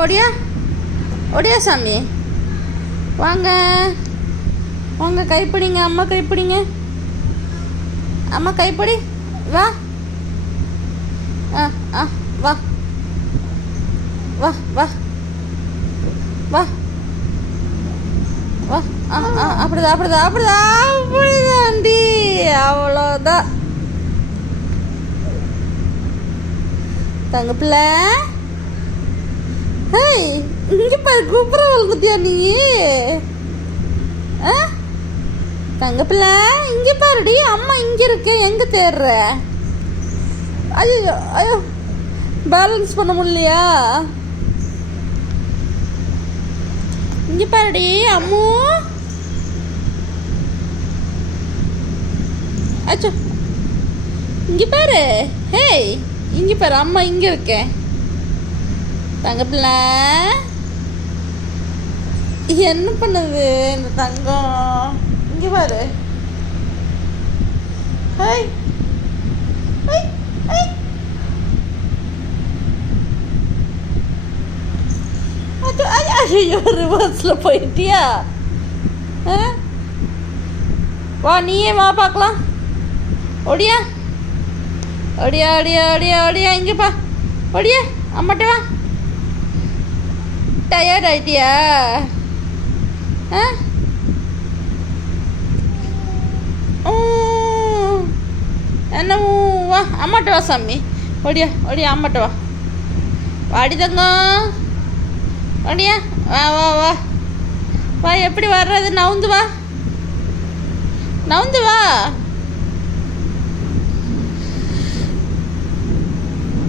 ஓடியா ஓடியா சாமி, வாங்க வாங்க, கைப்பிடிங்க, அம்மா கைப்பிடிங்க, அம்மா கைப்பிடி, வா வா வா வா வா வா அப்படிதான் அப்படிதான் அப்படிதான் அப்படிதாண்டி, அவ்வளோதான் தங்க பிள்ளை. ஹேய், இங்கே பாரு, கூப்பிட வளர்ந்துட்டியா நீ? தங்க பிள்ளை, இங்கே பாருடி, அம்மா இங்கே இருக்கேன், எங்கே தேடுற? ஐயோ ஐயோ, பேலன்ஸ் பண்ண முடியலையா? இங்கே பாருடி அம்மு. அச்சோ, இங்கே பாரு. ஹேய், இங்கே பாரு, அம்மா இங்கே இருக்கேன். தங்க பிள்ளை, என்ன பண்ணுது இந்த தங்கம்? இங்கே பாரு. Hi hi hi. ஐயோ, ரிவர்ஸில் போயிட்டியா? வா, நீயே வா பார்க்கலாம். ஓடியா ஓடியா ஓடியா ஓடியா ஓடியா, இங்கேப்பா ஓடியா, அம்மாட்ட வா. டயர்ட் ஆயிட்டியா? என்ன, வா அம்மாட்ட வா சாமி. ஓடியா ஓடியா, அம்மாட்ட வா. வாடி தங்கம், ஓடியா, வா வா வா வா. எப்படி வர்றது? நவுந்து வா, நவுந்து வா.